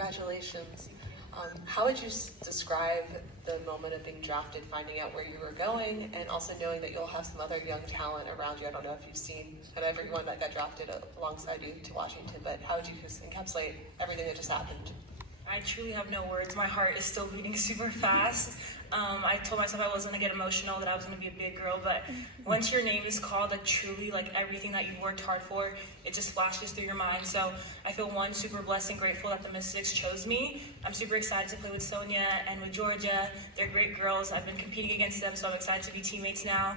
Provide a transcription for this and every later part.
Congratulations. How would you describe the moment of being drafted, finding out where you were going, and also knowing that you'll have some other young talent around you? I don't know if you've seen kind of everyone that got drafted alongside you to Washington, but how would you just encapsulate everything that just happened? I truly have no words. My heart is still beating super fast. I told myself I wasn't gonna get emotional, that I was gonna be a big girl, but once your name is called, like truly, like everything that you worked hard for, it just flashes through your mind. So I feel one, super blessed and grateful that the Mystics chose me. I'm super excited to play with Sonia and with Georgia. They're great girls. I've been competing against them, so I'm excited to be teammates now.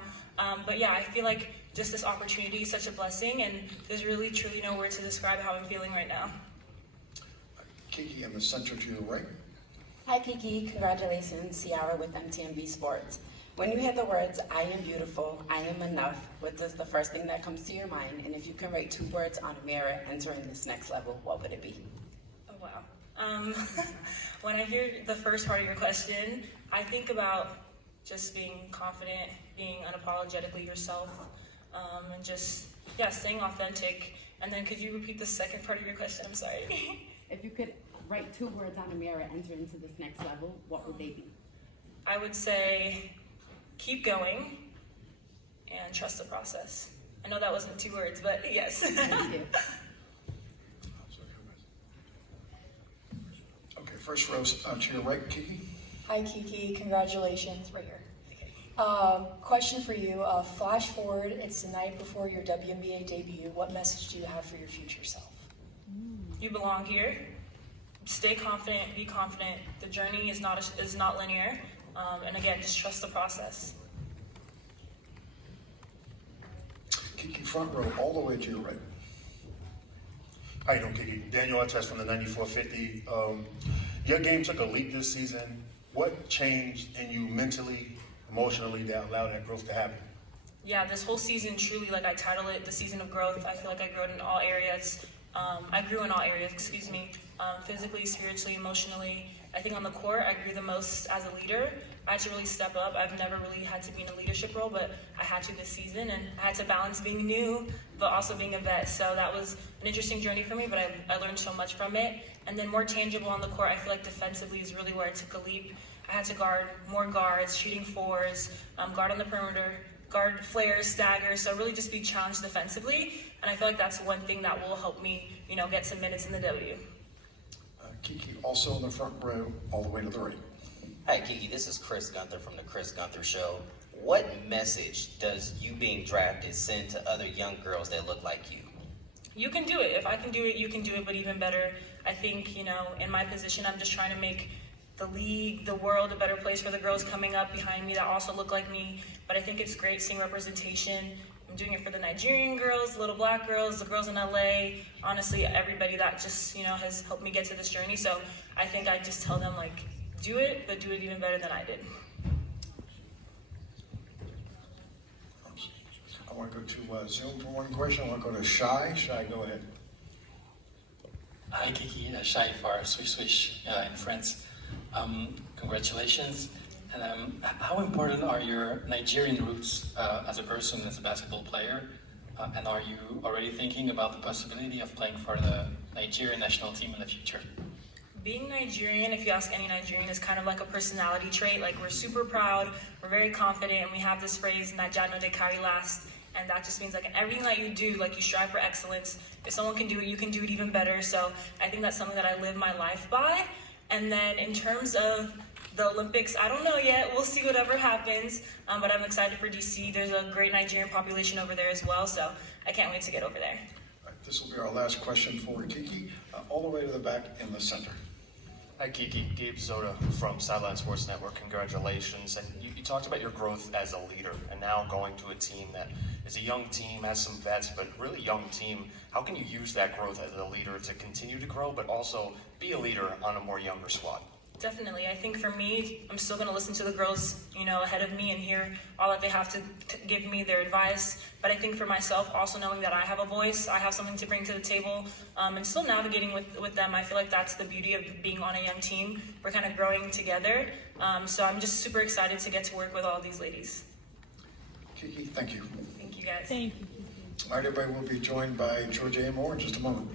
But yeah, I feel like just this opportunity is such a blessing, and there's really, truly no words to describe how I'm feeling right now. Kiki in the center to your right. Hi Kiki, congratulations, Ciara with MTMV Sports. When you hear the words, I am beautiful, I am enough, what is the first thing that comes to your mind? And if you can write 2 words on a mirror entering this next level, what would it be? Oh wow. When I hear the first part of your question, I think about just being confident, being unapologetically yourself, and just, yeah, staying authentic. And then could you repeat the second part of your question? I'm sorry. If you could write 2 words on a mirror enter into this next level, what would they be? I would say keep going and trust the process. I know that wasn't 2 words, but yes. Thank you. Okay, first row to your right, Kiki. Hi Kiki, congratulations, right here. Question for you, flash forward, it's the night before your WNBA debut. What message do you have for your future self? You belong here. Stay confident, be confident. The journey is not linear. And again, just trust the process. Kiki, front row, all the way to your right. How you doing, Kiki? Daniel Artest from the 9450. Your game took a leap this season. What changed in you mentally, emotionally that allowed that growth to happen? Yeah, this whole season truly, like I title it, the season of growth. I feel like I grew in all areas. I grew in all areas, excuse me, physically, spiritually, emotionally. I think on the court, I grew the most as a leader. I had to really step up. I've never really had to be in a leadership role, but I had to this season, and I had to balance being new, but also being a vet. So that was an interesting journey for me, but I learned so much from it. And then more tangible on the court, I feel like defensively is really where I took a leap. I had to guard more guards, shooting 4s, guard on the perimeter, guard flares, staggers, so really just be challenged defensively. And I feel like that's one thing that will help me, get some minutes in the W. Kiki, also in the front row, all the way to the right. Hi Kiki, this is Chris Gunther from the Chris Gunther Show. What message does you being drafted send to other young girls that look like you? You can do it. If I can do it, you can do it, but even better. I think, in my position, I'm just trying to make the league, the world, a better place for the girls coming up behind me that also look like me. But I think it's great seeing representation. I'm doing it for the Nigerian girls, the little black girls, the girls in LA, honestly, everybody that just, has helped me get to this journey. So I think I just tell them, do it, but do it even better than I did. I want to go to Zoom for one question. I want to go to Shai. Shai, go ahead. Hi Kiki, Shai for Swish Swish in France. Congratulations. And how important are your Nigerian roots as a person, as a basketball player? And are you already thinking about the possibility of playing for the Nigerian national team in the future? Being Nigerian, if you ask any Nigerian, is kind of like a personality trait. We're super proud, we're very confident, and we have this phrase, Najano de carry last. And that just means in everything that you do, you strive for excellence. If someone can do it, you can do it even better. So I think that's something that I live my life by. And then in terms of the Olympics, I don't know yet. We'll see whatever happens. But I'm excited for DC. There's a great Nigerian population over there as well. So I can't wait to get over there. All right, this will be our last question for Kiki, all the way to the back in the center. Hi Kiki, Gabe Zoda from Sideline Sports Network. Congratulations. And you talked about your growth as a leader and now going to a team that is a young team, has some vets, but really young team. How can you use that growth as a leader to continue to grow, but also be a leader on a more younger squad? Definitely. I think for me, I'm still going to listen to the girls, ahead of me and hear all that they have to give me, their advice. But I think for myself, also knowing that I have a voice, I have something to bring to the table, and still navigating with them. I feel like that's the beauty of being on a young team. We're kind of growing together. So I'm just super excited to get to work with all these ladies. Kiki, thank you. Thank you, guys. Thank you. All right, everybody, we'll be joined by Georgia A. Moore in just a moment.